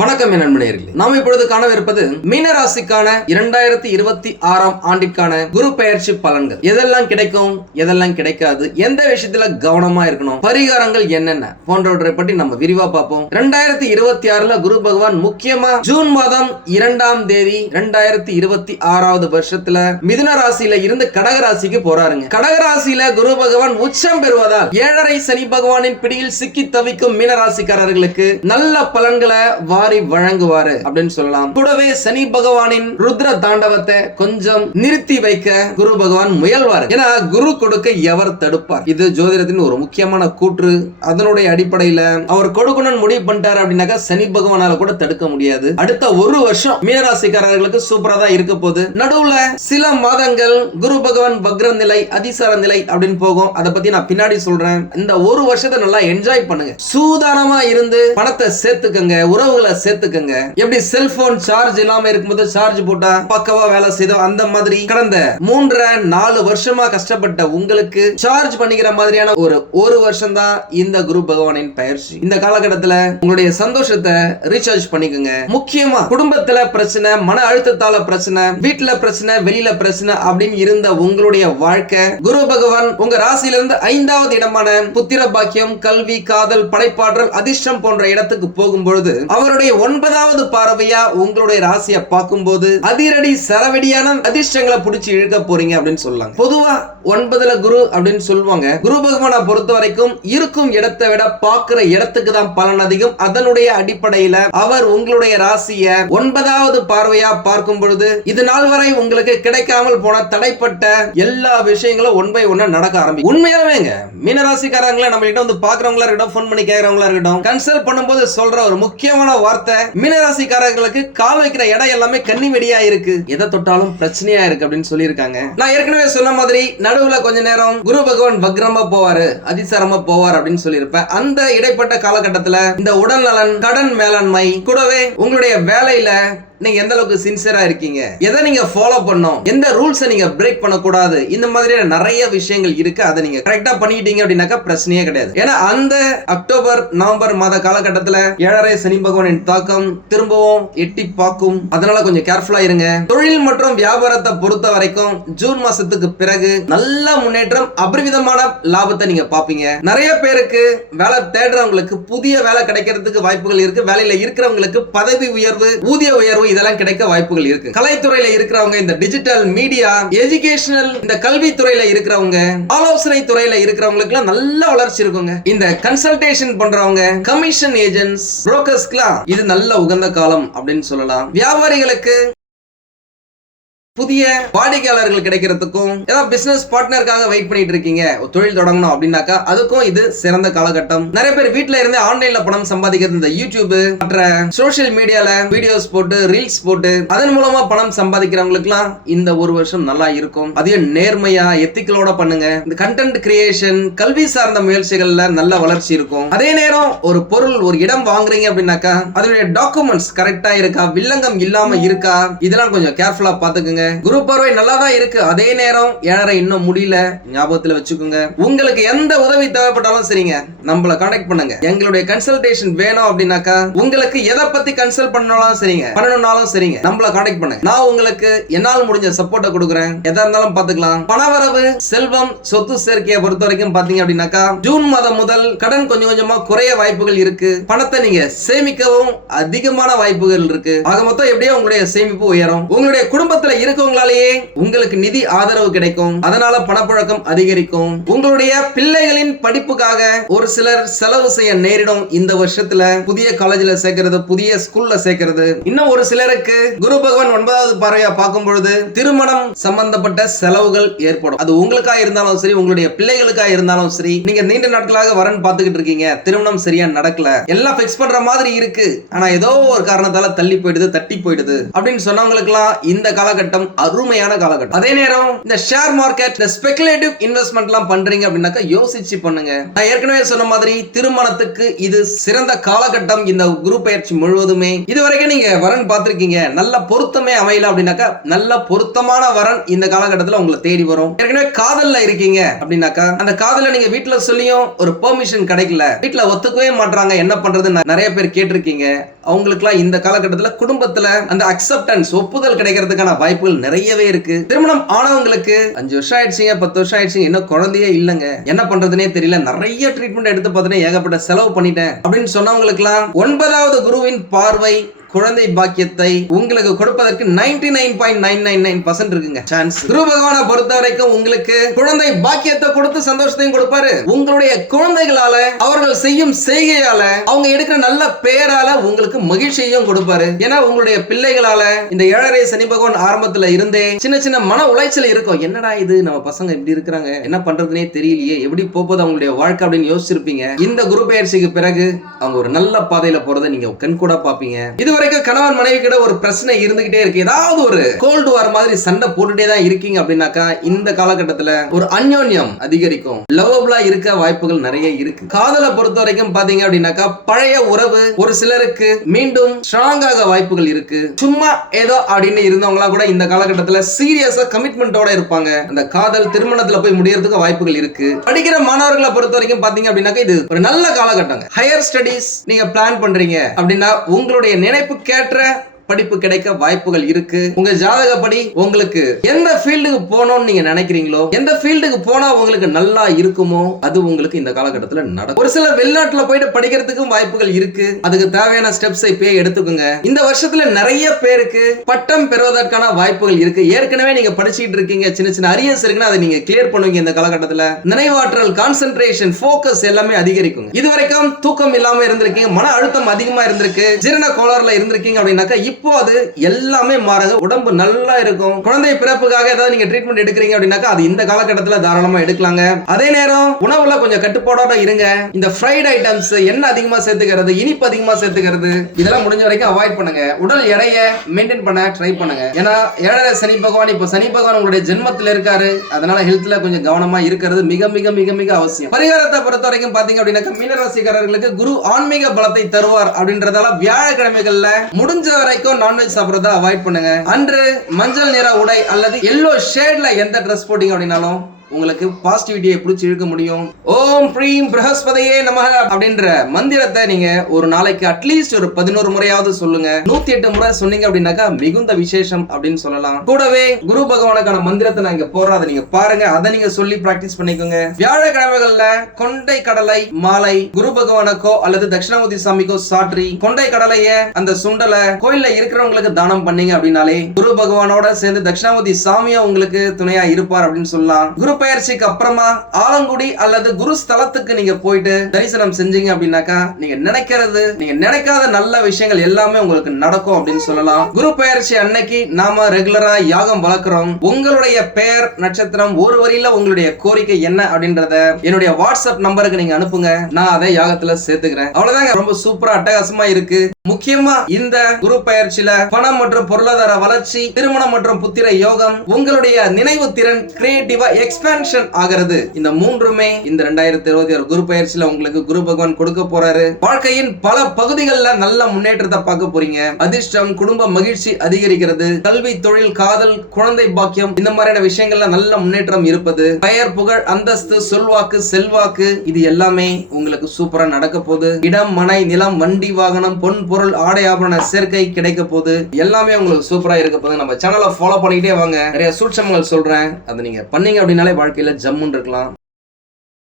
வணக்கம் நண்பர்களே, நாம் இப்பொழுது காணவிருப்பது மீனராசிக்கான 2026 ஆண்டிற்கான குரு பெயர்ச்சி பலன்கள். எதெல்லாம் கிடைக்கும், எதெல்லாம் கிடைக்காது, எந்த விஷயத்துல கவனமா இருக்கணும், பரிகாரங்கள் என்னென்ன போன்றவற்றை பற்றி நம்ம விரிவா பார்ப்போம். 2026 குரு பகவான் முக்கியமா ஜூன் மாதம் 2ஆம் தேதி 2026 வருஷத்துல மிதுன ராசியில இருந்து கடக ராசிக்கு போறாருங்க. கடக ராசியில குரு பகவான் உச்சம் பெறுவதால் 7.5 சனி பகவானின் பிடியில் சிக்கி தவிக்கும் மீனராசிக்காரர்களுக்கு நல்ல பலன்களை வாரி வழங்குவாரு அப்படின்னு சொல்லலாம். கூடவே சனி பகவானின் ருத்ர தாண்டவத்தை கொஞ்சம் நிறுத்தி வைக்க குரு பகவான் முயல்வார். ஏன்னா குரு கொடுக்க எவர் தடுப்பார்? இது ஜோதிடத்தின் ஒரு முக்கியமான கூற்று. அதனுடைய அடிப்படையில அவர் கொடுக்கணும்னு முடிவு பண்ணிட்டாரு அப்படின்னாக்கா சனி பகவானால கூட தடுக்க முடியாது. அடுத்த ஒரு வருஷம் மீனராசிக்காரர்களுக்கு சூப்பரா தான் இருக்க போகுது. நடுவுல சில மாதங்கள் குரு பகவான் வக்ர நிலை, அதிசார நிலை அப்படின்னு போகும். அதை பத்தி நான் பின்னாடி சொல்றேன். இந்த ஒரு வருஷத்தை நல்லா என்ஜாய் பண்ணுங்க. சூதானமா இருந்து பணத்தை சேர்த்துக்கங்க, உறவுகளை சேர்த்துக்கங்க. எப்படி செல்போன் சார்ஜ் இல்லாம இருக்கும்போது சார்ஜ் போட்டா பக்கவா வேலை செய்தோம், அந்த மாதிரி கடந்த 3-4 வருஷமா கஷ்டப்பட்ட உங்களுக்கு சார்ஜ் பண்ணிக்கிற மாதிரியான ஒரு வருஷம் தான் இந்த குரு பகவானின் பயிற்சி. இந்த காலகட்டத்துல உங்களுடைய சந்தோஷத்தை ரீசார்ஜ் பண்ணிக்கோங்க. முக்கியமா குடும்பத்துல பிரச்சனை, மன அழுத்தத்தால பிரச்சனை, வீட்டுல பிரச்சனை, வெளியில பிரச்சனை அப்படின்னு இருந்த உங்களுடைய வாழ்க்கை குரு பகவான் உங்க ராசியிலிருந்து 5வது இடமான புத்திர பாக்கியம், கல்வி, காதல், படைப்பாற்றல், அதிர்ஷ்டம் போன்ற இடத்துக்கு போகும்பொழுது அவருடைய 9வது பார்வையா உங்களுடைய ராசியை பார்க்கும்போது அதிரடி சரவெடியான அதிர்ஷ்டங்களை பிடிச்சி இழுக்க போறீங்க அப்படின்னு சொல்லலாம். பொதுவா 9ல குரு அப்படின்னு சொல்லுவாங்க. குரு பகவானை பொறுத்த வரைக்கும் இருக்கும் இடத்தை விட பார்க்கிற இடத்துக்கு தான் பலன் அதிகம். அதனுடைய அடிப்படையில அவர் உங்களுடைய ராசியை 9வது பார்வையா பார்க்கும் பொழுது இது நாள் வரை உங்களுக்கு கிடைக்காமல் போன தடைப்பட்ட எல்லா விஷயங்களும் ஒன் பை ஒன்னா நடக்க ஆரம்பிக்கும். உண்மையாவேங்க மீனராசிக்காரங்களை நம்ம கிட்ட வந்து பாக்குறவங்களா இருக்கட்டும், போன் பண்ணி கேட்கறவங்களா இருக்கட்டும், கன்சல்ட் பண்ணும்போது சொல்ற ஒரு முக்கியமான வார்த்தை, மீனராசிக்காரர்களுக்கு கால் வைக்கிற இடம் எல்லாமே கன்னி வெடியா இருக்கு, எதை தொட்டாலும் பிரச்சனையா இருக்கு அப்படின்னு சொல்லியிருக்காங்க. நான் ஏற்கனவே சொன்ன மாதிரி நடுவுல கொஞ்ச நேரம் குரு பகவான் வக்ரமா போவாரு, அதிசாரமா போவார் அப்படின்னு சொல்லியிருப்பேன். அந்த இடைப்பட்ட காலகட்டத்துல இந்த உடல் நலன், கடன் மேலாண்மை, கூடவே உங்களுடைய வேலையில நீங்க எந்த அளவுக்கு சின்சியரா இருக்கீங்க, எதை நீங்க ஃபாலோ பண்ணணும், எந்த ரூல்ஸை நீங்க பிரேக் பண்ணக்கூடாது, இந்த மாதிரியான நிறைய விஷயங்கள் இருக்கு. அதை நீங்க கரெக்டா பண்ணிட்டீங்க அப்படின்னாக்கா பிரச்சனையே கிடையாது. ஏன்னா அந்த அக்டோபர் நவம்பர் மாத காலகட்டத்துல 7.5 சனி பகவானின் தாக்கம் திரும்பவும் எட்டி பார்க்கும். அதனால கொஞ்சம் கேர்ஃபுல்லா இருங்க. தொழில் மற்றும் வியாபாரத்தை பொறுத்த வரைக்கும் ஜூன் மாசத்துக்கு பிறகு நல்ல முன்னேற்றம், அபரிவிதமான லாபத்தை நீங்க பாப்பீங்க. நிறைய பேருக்கு வேலை தேடுறவங்களுக்கு புதிய வேலை கிடைக்கிறதுக்கு வாய்ப்புகள் இருக்கு. வேலையில இருக்கிறவங்களுக்கு பதவி உயர்வு, ஊதிய உயர்வு இதெல்லாம் கிடைக்க வாய்ப்புகள் இருக்கு. கலைத்துறையில இருக்கிறவங்க, இந்த டிஜிட்டல் மீடியா, எஜுகேஷனல், இந்த கல்வித்துறையில இருக்கிறவங்க, ஆலோசனை துறையில இருக்கிறவங்களுக்கு எல்லாம் நல்ல வளர்ச்சி இருக்குங்க. இந்த கன்சல்டேஷன் பண்றவங்க, கமிஷன் ஏஜென்ட்ஸ், புரோக்கர்ஸ்க்குலாம் இது நல்ல உகந்த காலம் அப்படின்னு சொல்லலாம். வியாபாரிகளுக்கு புதிய வாடிக்கையாளர்கள் கிடைக்கிறதுக்கும், ஏதாவது பிசினஸ் பார்ட்னருக்காக வெயிட் பண்ணிட்டு இருக்கீங்க, தொழில் தொடங்கணும் அப்படின்னாக்கா அதுக்கும் இது சிறந்த காலகட்டம். நிறைய பேர் வீட்டுல இருந்து ஆன்லைன்ல பணம் சம்பாதிக்கிறது, இந்த யூடியூப் மற்ற சோசியல் மீடியால வீடியோஸ் போட்டு, ரீல்ஸ் போட்டு அதன் மூலமா பணம் சம்பாதிக்கிறவங்களுக்குலாம் இந்த ஒரு வருஷம் நல்லா இருக்கும். அதையும் நேர்மையா எத்திக்கலோட பண்ணுங்க. இந்த கண்டென்ட் கிரியேஷன், கல்வி சார்ந்த முயற்சிகள்ல நல்ல வளர்ச்சி இருக்கும். அதே நேரம் ஒரு பொருள், ஒரு இடம் வாங்குறீங்க அப்படின்னாக்கா அதனுடைய டாக்குமெண்ட்ஸ் கரெக்டா இருக்கா, வில்லங்கம் இல்லாம இருக்கா, இதெல்லாம் கொஞ்சம் கேர்ஃபுல்லா பாத்துக்குங்க. குரு பார்வை நல்லா தான் இருக்கு. அதே நேரம் 7.5 இன்னும் முடியல, ஞாபகத்துல வச்சுக்கோங்க. உங்களுக்கு எந்த உதவி தேவைப்பட்டாலும் சரிங்க, நம்மள கான்டாக்ட் பண்ணுங்க. எங்களுடைய கன்சல்டேஷன் வேணும் அப்படின்னாக்கா, உங்களுக்கு எதை பத்தி கன்சல்ட் பண்ணாலும் சரிங்க, நம்மள கான்டாக்ட் பண்ணுங்க. நான் உங்களுக்கு என்னால் முடிஞ்ச சப்போர்ட்டை கொடுக்குறேன். எதா இருந்தாலும் பாத்துக்கலாம். பணவரவு, செல்வம், சொத்து சேர்க்கையை பொறுத்த வரைக்கும் பாத்தீங்க அப்படின்னாக்கா ஜூன் மாதம் முதல் கடன் கொஞ்சம் கொஞ்சமா குறைய வாய்ப்புகள் இருக்கு. பணத்தை நீங்க சேமிக்கவும் அதிகமான வாய்ப்புகள் இருக்கு. ஆக மொத்தம் எப்படியோ உங்களுடைய சேமிப்பு உயரும். உங்களுடைய குடும்பத்துல இருக்கவங்களாலேயே உங்களுக்கு நிதி ஆதரவு கிடைக்கும். அதனால பணப்புழக்கம் அதிகரிக்கும். உங்களுடைய பிள்ளைகளின் படிப்புக்காக ஒரு சிலர் செலவு செய்ய நேரிடும். இந்த வருஷத்துல புதிய காலேஜ்ல சேர்க்கிறது, புதிய ஸ்கூல்ல சேர்க்கிறது. இன்னும் ஒரு சிலருக்கு குரு பகவான் 9வது பார்வையா பார்க்கும் பொழுது திருமணம் சம்பந்தப்பட்ட செலவுகள் ஏற்படும். அது உங்களுக்கா இருந்தாலும் சரி, உங்களுடைய பிள்ளைகளுக்கா இருந்தாலும் சரி, நீங்க நீண்ட நாட்களாக வரன் பார்த்துக்கிட்டு இருக்கீங்க, திருமணம் சரியா நடக்கல, எல்லாம் பிக்ஸ் பண்ற மாதிரி இருக்கு, ஆனா ஏதோ ஒரு காரணத்தால தள்ளி போயிடுது, தட்டி போயிடுது அப்படின்னு சொன்னவங்களுக்கு எல்லாம் இந்த காலகட்டம் அருமையான காலகட்டம். அதே நேரம் இந்த ஷேர் மார்க்கெட், இந்த ஸ்பெகுலேட்டிவ் இன்வெஸ்ட்மெண்ட் எல்லாம் பண்றீங்க அப்படின்னாக்கா யோசிச்சு பண்ணுங்க. நான் ஏற்கனவே சொன்ன மாதிரி திருமணத்துக்கு இது சிறந்த காலகட்டம். இந்த குரு பயிற்சி முழுவதுமே இதுவரைக்கும் நீங்க வரன் பார்த்திருக்கீங்க, நல்ல பொருத்தமே அமையல அப்படின்னாக்கா நல்ல பொருத்தமான வரன் இந்த காலகட்டத்தில் உங்களை தேடி வரும். ஏற்கனவே காதல்ல இருக்கீங்க அப்படின்னாக்கா அந்த காதல நீங்க வீட்டுல சொல்லியும் ஒரு பெர்மிஷன் கிடைக்கல, வீட்டுல ஒத்துக்கவே மாட்டாங்க, என்ன பண்றது நிறைய பேர் கேட்டிருக்கீங்க. அவங்களுக்குலாம் இந்த காலகட்டத்தில் குடும்பத்துல அந்த அக்செப்டன்ஸ் ஒப்புதல் கிடைக்கிறதுக்கான வாய்ப்புகள் நிறையவே இருக்கு. திருமணம் ஆனவங்களுக்கு 5 வருஷம் ஆயிடுச்சுங்க, 10 வருஷம் ஆயிடுச்சுங்க, இன்னும் குழந்தையே இல்லைங்க, என்ன பண்றதுனே தெரியல, நிறைய ட்ரீட்மெண்ட் எடுத்து பார்த்தீங்கன்னா ஏகப்பட்ட செலவு பண்ணிட்டேன் அப்படின்னு சொன்னவங்களுக்குலாம் 9வது குருவின் பார்வை குழந்தை பாக்கியத்தை உங்களுக்கு கொடுப்பதற்கு 99.999% இருக்குங்க சான்ஸ். குரு பகவானை பொறுத்த வரைக்கும் உங்களுக்கு குழந்தை பாக்கியத்தை கொடுத்து சந்தோஷத்தையும் கொடுப்பாரு. உங்களுடைய குழந்தைகளால அவர்கள் செய்யும் செய்கையால அவங்க எடுக்கிற நல்ல பெயரால உங்களுக்கு மகிழ்ச்சியையும் கொடுப்பாரு. ஏன்னா உங்களுடைய பிள்ளைகளால இந்த 7.5 சனி பகவான் ஆரம்பத்துல இருந்தே சின்ன சின்ன மன உளைச்சல் இருக்கும். என்னடா இது நம்ம பசங்க இப்படி இருக்கிறாங்க, என்ன பண்றதுனே தெரியலையே, எப்படி போகுது அவங்களுடைய வாழ்க்கை அப்படின்னு யோசிச்சிருப்பீங்க. இந்த குரு பெயர்ச்சிக்கு பிறகு அவங்க ஒரு நல்ல பாதையில போறதை நீங்க கண்கூட பாப்பீங்க. இதுவரைக்கும் கணவன் மனைவி கிட்ட ஒரு பிரச்சனை இருந்துகிட்டே இருக்கு, ஏதாவது ஒரு கோல்டு வார் மாதிரி சண்டை போட்டுட்டே தான் இருக்கீங்க அப்படின்னாக்கா இந்த காலகட்டத்துல ஒரு அந்யோன்யம் அதிகரிக்கும், லவ்வபிளா இருக்க வாய்ப்புகள் நிறைய இருக்கு. காதலை பொறுத்த வரைக்கும் பாத்தீங்க அப்படின்னாக்கா பழைய உறவு ஒரு சிலருக்கு மீண்டும் ஸ்ட்ராங்காக வாய்ப்புகள் இருக்கு. சும்மா ஏதோ அப்படின்னு இருந்தவங்களா கூட இந்த காலகட்டத்துல சீரியஸா கமிட்மெண்டோட இருப்பாங்க. அந்த காதல் திருமணத்துல போய் முடியறதுக்கு வாய்ப்புகள் இருக்கு. படிக்கிற மாணவர்களை பொறுத்த வரைக்கும் பாத்தீங்க அப்படின்னாக்கா இது ஒரு நல்ல காலகட்டம். ஹையர் ஸ்டடீஸ் நீங்க பிளான் பண்றீங்க அப்படின்னா உங்களுடைய நினைப்பு கேட்ட படிப்பு கிடைக்க வாய்ப்புகள் இருக்கு. உங்க ஜாதகப்படி உங்களுக்கு எந்த ஃபீல்டுக்கு போகணும்னு நீங்க நினைக்கிறீங்களோ, எந்த ஃபீல்டுக்கு போனா உங்களுக்கு நல்லா இருக்குமோ அது உங்களுக்கு இந்த காலகட்டத்தில் நடக்கும். ஒரு சில வெளிநாட்டுல போயிட்டு படிக்கிறதுக்கும் வாய்ப்புகள் இருக்கு. அதுக்கு தேவையான ஸ்டெப்ஸை இப்பயே எடுத்துக்கோங்க. இந்த வருஷத்துல நிறைய பேருக்கு பட்டம் பெறுவதற்கான வாய்ப்புகள் இருக்கு. ஏற்கனவே நீங்க படிச்சுட்டு இருக்கீங்க, சின்ன சின்ன அரியர்ஸ் இருக்குன்னா அதை நீங்க கிளியர் பண்ணுவீங்க. இந்த காலகட்டத்தில் நினைவாற்றல், கான்சென்ட்ரேஷன், ஃபோக்கஸ் எல்லாமே அதிகரிக்கும். இதுவரைக்கும் தூக்கம் இல்லாம இருந்திருக்கீங்க, மன அழுத்தம் அதிகமா இருந்திருக்கு, ஜீரண கோளாறுல இருந்திருக்கீங்க அப்படின்னாக்கா இப்போ அது எல்லாமே மாறுங்க. உடம்பு நல்லா இருக்கும். குழந்தை பிறப்புக்காக ஏதாவது நீங்க ட்ரீட்மெண்ட் எடுக்கிறீங்க அப்படின்னாக்கா அது இந்த காலகட்டத்தில் தாராளமா எடுக்கலாங்க. அதே நேரம் உணவுல கொஞ்சம் கட்டுப்பாடோட இருங்க. இந்த ஃப்ரைட் ஐட்டம்ஸ், எண்ணெய் அதிகமா சேர்த்துக்கிறது, இனிப்பு அதிகமா சேர்த்துக்கிறது இதெல்லாம் முடிஞ்ச வரைக்கும் அவாய்ட் பண்ணுங்க. உடல் எடையை மெயின்டைன் பண்ண ட்ரை பண்ணுங்க. ஏன்னா 7.5 சனி பகவான், இப்போ சனி பகவான் உங்களுடைய ஜென்மத்தில் இருக்காரு. அதனால ஹெல்த்ல கொஞ்சம் கவனமா இருக்கிறது மிக மிக மிக மிக அவசியம். பரிகாரத்தை பொறுத்த வரைக்கும் பாத்தீங்க அப்படின்னா மீனராசிக்காரர்களுக்கு குரு ஆன்மீக பலத்தை தருவார் அப்படின்றதால வியாழக்கிழமைகள்ல முடிஞ்ச வரைக்கும் நான்வெஜ் சாப்பிடுறத அவாய்ட் பண்ணுங்க. அன்று மஞ்சள் நிற உடை அல்லது எல்லோ ஷேட்ல எந்த ட்ரெஸ் போட்டீங்க அப்படின்னாலும் உங்களுக்கு பாசிட்டிவிட்டியை பிடிச்சி இழுக்க முடியும். ஓம் ப்ரீம் பிரஹஸ்பதியே நமஹ அப்படின்ற மந்திரத்தை நீங்க ஒரு நாளைக்கு அட்லீஸ்ட் ஒரு 11 முறையாவது சொல்லுங்க. 108 முறை சொன்னீங்க அப்படின்னாக்கா மிகுந்த விசேஷம் அப்படின்னு சொல்லலாம். கூடவே குரு பகவானுக்கான மந்திரத்தை நான் இங்க போடுறேன், அதை நீங்க பாருங்க, அதை நீங்க சொல்லி பிராக்டிஸ் பண்ணிக்கோங்க. வியாழக்கிழமைகள்ல கொண்டை கடலை மாலை குரு பகவானுக்கோ அல்லது தட்சிணாமூர்த்தி சாமிக்கோ சாற்றி கொண்டை கடலைய அந்த சுண்டலை கோயில்ல இருக்கிறவங்களுக்கு தானம் பண்ணீங்க அப்படின்னாலே குரு பகவானோட சேர்ந்து தட்சிணாமூர்த்தி சாமியா உங்களுக்கு துணையா இருப்பார் அப்படின்னு சொல்லலாம். குரு பயிற்சிக்கு அப்புறமா ஆலங்குடி அல்லது குரு ஸ்தலத்துக்கு நீங்க போயிட்டு தரிசனம் செஞ்சீங்க அப்படின்னாக்கா நீங்க நினைக்கிறது, நீங்க நினைக்காத நல்ல விஷயங்கள் எல்லாமே உங்களுக்கு நடக்கும் அப்படின்னு சொல்லலாம். குரு பயிற்சி அன்னைக்கு நாம ரெகுலரா யாகம் வளர்க்கிறோம். உங்களுடைய பெயர், நட்சத்திரம், ஒரு வரியில உங்களுடைய கோரிக்கை என்ன அப்படின்றத என்னுடைய வாட்ஸ்அப் நம்பருக்கு நீங்க அனுப்புங்க, நான் அதை யாகத்துல சேர்த்துக்கிறேன். அவ்வளவுதாங்க. ரொம்ப சூப்பரா அட்டகாசமா இருக்கு. முக்கியமா இந்த குரு பயிற்சியில பணம் மற்றும் பொருளாதார வளர்ச்சி, திருமணம் மற்றும் புத்திர யோகம், உங்களுடைய நினைவு திறன் கிரியேட்டிவா எக்ஸ்பான்ஷன் ஆகிறது. இந்த மூன்றுமே இந்த 2026 குரு பயிற்சியில உங்களுக்கு குரு பகவான் கொடுக்க போறாரு. வாழ்க்கையின் பல பகுதிகளில் நல்ல முன்னேற்றத்தை பார்க்க போறீங்க. அதிர்ஷ்டம், குடும்ப மகிழ்ச்சி அதிகரிக்கிறது. கல்வி, தொழில், காதல், குழந்தை பாக்கியம் இந்த மாதிரியான விஷயங்கள்ல நல்ல முன்னேற்றம் இருப்பது. பெயர், புகழ், அந்தஸ்து, சொல்வாக்கு, செல்வாக்கு இது எல்லாமே உங்களுக்கு சூப்பரா நடக்க போகுது. இடம், மனை, நிலம், வண்டி, வாகனம், பொன், பொருள், ஆடை, ஆபரண சேர்க்கை கிடைக்க போகுது. எல்லாமே உங்களுக்கு சூப்பரா இருக்க போகுது. நம்ம சேனலை ஃபாலோ பண்ணிக்கிட்டே வாங்க. நிறைய சூட்சமங்கள் சொல்றேன், அதை நீங்க பண்ணீங்க அப்படின்னாலே வாழ்க்கையில ஜம்முன்னு இருக்கலாம்.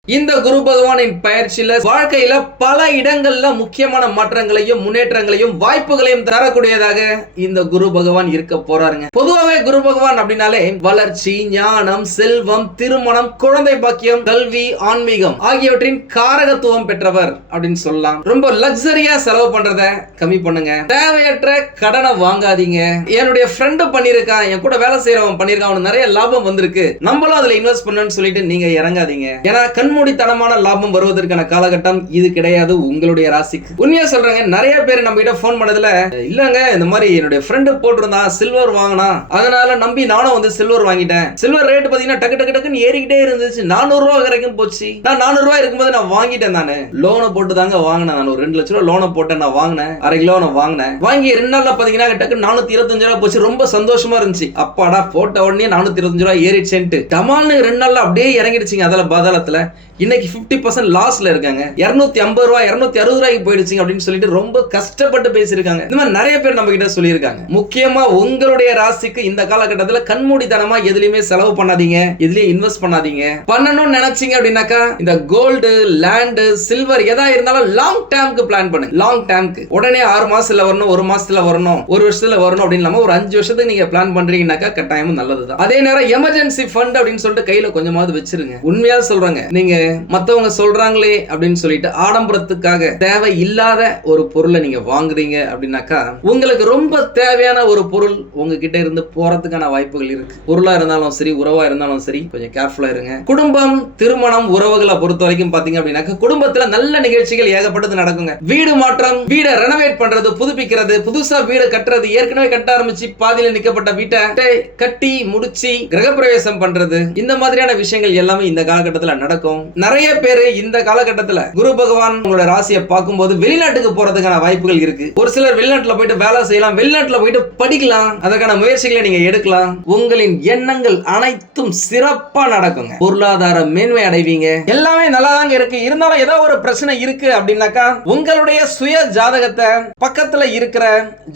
இந்த குரு பகவானின் பயிற்சியில வாழ்க்கையில பல இடங்கள்ல முக்கியமான மாற்றங்களையும் முன்னேற்றங்களையும் வாய்ப்புகளையும் தரக்கூடியதாக இந்த குரு பகவான் இருக்க போறாருங்க. பொதுவாகவே குரு பகவான் அப்படின்னாலே வளர்ச்சி, ஞானம், செல்வம், திருமணம், குழந்தை பாக்கியம், கல்வி, ஆன்மீகம் ஆகியவற்றின் காரகத்துவம் பெற்றவர் அப்படின்னு சொல்லலாம். ரொம்ப லக்ஸரியா செலவு பண்றத கம்மி பண்ணுங்க. தேவையற்ற கடனை வாங்காதீங்க. என்னுடைய ஃப்ரெண்டு பண்ணிருக்கான், என் கூட வேலை செய்யறவன் பண்ணிருக்கான், அவனுக்கு நிறைய லாபம் வந்திருக்கு, நம்மளும் அதுல இன்வெஸ்ட் பண்ணணும்னு சொல்லிட்டு நீங்க இறங்காதீங்க. ஏன்னா கண்மூடித்தனமான லாபம் வருவதற்கான காலகட்டம் இது கிடையாது உங்களுடைய ராசிக்கு. உண்மையா சொல்றாங்க, நிறைய பேர் நம்ம கிட்ட போன் பண்ணதுல இல்லங்க இந்த மாதிரி என்னுடைய ஃப்ரெண்டு போட்டிருந்தான் சில்வர் வாங்கினா, அதனால நம்பி நானும் வந்து சில்வர் வாங்கிட்டேன். சில்வர் ரேட் பாத்தீங்கன்னா டக்கு டக்கு டக்குன்னு ஏறிக்கிட்டே இருந்துச்சு, 400 ரூபாய் வரைக்கும் போச்சு. நான் 400 ரூபாய் இருக்கும்போது நான் வாங்கிட்டேன். நானு லோனை போட்டு தாங்க வாங்கினேன். நான் ஒரு 2 லட்ச ரூபாய் லோனை போட்டேன். நான் வாங்கினேன், அரை கிலோ வாங்கினேன். வாங்கி 2 நாள்ல பாத்தீங்கன்னா டக்கு 425 ரூபாய் போச்சு. ரொம்ப சந்தோஷமா இருந்துச்சு. அப்பாடா போட்ட உடனே 425 ரூபாய் ஏறிடுச்சேன்ட்டு டமால்னு 2 நாள்ல அப்படியே இறங்கிடுச்சுங்க. அதில் பாதாளத்துல இன்னைக்கு 50% லாஸ்ல இருக்காங்க. 250 ரூபாய் 260 ரூபாய்க்கு போயிடுச்சு அப்படின்னு சொல்லிட்டு ரொம்ப கஷ்டப்பட்டு பேசியிருக்காங்க. இந்த மாதிரி நிறைய பேர் நம்ம கிட்ட சொல்லியிருக்காங்க. முக்கியமா உங்களுடைய ராசிக்கு இந்த காலகட்டத்தில் கண்மூடித்தனமா எதுலயுமே செலவு பண்ணாதீங்க, எதுலயும் இன்வெஸ்ட் பண்ணாதீங்க. பண்ணணும்னு நினைச்சீங்க அப்படின்னாக்கா இந்த கோல்டு, லேண்ட், சில்வர் எதா இருந்தாலும் லாங் டேர்ம்க்கு பிளான் பண்ணுங்க. லாங் டேர்ம்க்கு உடனே 6 மாசத்துல வரணும், 1 மாசத்துல வரணும், 1 வருஷத்துல வரணும் அப்படின்னு இல்லாம ஒரு 5 வருஷத்துக்கு நீங்க பிளான் பண்றீங்கன்னாக்கா கட்டாயமும் நல்லதுதான். அதே நேரம் எமர்ஜென்சி ஃபண்ட் அப்படின்னு சொல்லிட்டு கையில கொஞ்சமாவது வச்சிருங்க. உண்மையா சொல்றாங்க, நீங்க மத்தவங்க சொல்றாங்களே அப்படின்னு சொல்லிட்டு ஆடம்பரத்துக்காக தேவை இல்லாத ஒரு பொருளை நீங்க வாங்குறீங்க அப்படின்னாக்கா உங்களுக்கு ரொம்ப தேவையான ஒரு பொருள் உங்ககிட்ட இருந்து போறதுக்கான வாய்ப்புகள் இருக்கு. பொருளா இருந்தாலும் சரி, உறவா இருந்தாலும் சரி, கொஞ்சம் கேர்ஃபுல்லா இருங்க. குடும்பம், திருமணம், உறவுகளை பொறுத்த வரைக்கும் பாத்தீங்க அப்படின்னாக்கா குடும்பத்துல நல்ல நிகழ்ச்சிகள் ஏகப்பட்டது நடக்குங்க. வீடு மாற்றம், வீடை ரெனோவேட் பண்றது, புதுப்பிக்கிறது, புதுசா வீடு கட்டுறது, ஏற்கனவே கட்ட ஆரம்பிச்சு பாதியில நிக்கப்பட்ட வீட்டை கட்டி முடிச்சு கிரகப்பிரவேசம் பண்றது, இந்த மாதிரியான விஷயங்கள் எல்லாமே இந்த காலகட்டத்தில் நடக்கும். நிறைய பேர் இந்த காலகட்டத்தில் குரு பகவான் உங்களோட ராசியை பார்க்கும்போது வெளிநாட்டுக்கு போறதுக்கான வாய்ப்புகள் இருக்கு. ஒரு சிலர் வெளிநாட்டுல போயிட்டு வேலை செய்யலாம், வெளிநாட்டுல போயிட்டு படிக்கலாம், அதற்கான முயற்சிகளை நீங்க எடுக்கலாம். உங்களின் எண்ணங்கள் அனைத்தும் சிறப்பா நடக்குங்க. பொருளாதார மேன்மை அடைவீங்க. எல்லாமே நல்லா தாங்க இருக்கு. இருந்தாலும் ஏதோ ஒரு பிரச்சனை இருக்கு அப்படின்னாக்கா உங்களுடைய சுய ஜாதகத்தை பக்கத்துல இருக்கிற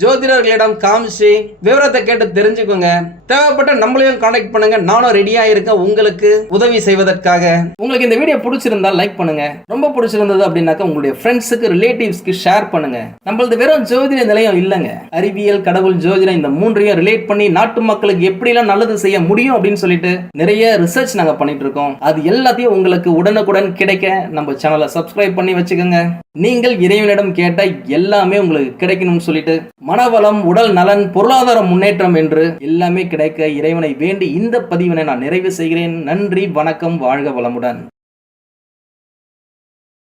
ஜோதிடர்களிடம் காமிச்சு விவரத்தை கேட்டு தெரிஞ்சுக்கோங்க. தேவைப்பட்ட நம்மளையும் கான்டாக்ட் பண்ணுங்க. நானும் ரெடியா இருக்கேன் உங்களுக்கு உதவி செய்வதற்காக. உங்களுக்கு இந்த வீடியோ பிடிச்சிருந்தா லைக் பண்ணுங்க. ரொம்ப பிடிச்சிருந்தது அப்படின்னாக்கா உங்களுடைய ஃப்ரெண்ட்ஸுக்கு, ரிலேட்டிவ்ஸ்க்கு ஷேர் பண்ணுங்க. நம்மளது வெறும் ஜோதிட நிலையம் இல்லைங்க. அறிவியல், கடவுள், ஜோதிடம் இந்த மூன்றையும் ரிலேட் பண்ணி நாட்டு மக்களுக்கு எப்படிலாம் நல்லது செய்ய முடியும் அப்படின்னு சொல்லிட்டு நிறைய ரிசர்ச் நாங்க பண்ணிட்டு இருக்கோம். அது எல்லாத்தையும் உங்களுக்கு உடனுக்குடன் கிடைக்க நம்ம சேனலை சப்ஸ்கிரைப் பண்ணி வச்சுக்கோங்க. நீங்கள் இறைவனிடம் கேட்ட எல்லாமே உங்களுக்கு கிடைக்கணும்னு சொல்லிட்டு மனவளம், உடல் நலன், பொருளாதார முன்னேற்றம் என்று எல்லாமே கிடைக்க இறைவனை வேண்டி இந்த பதிவினை நான் நிறைவு செய்கிறேன். நன்றி, வணக்கம், வாழ்க வளமுடன்.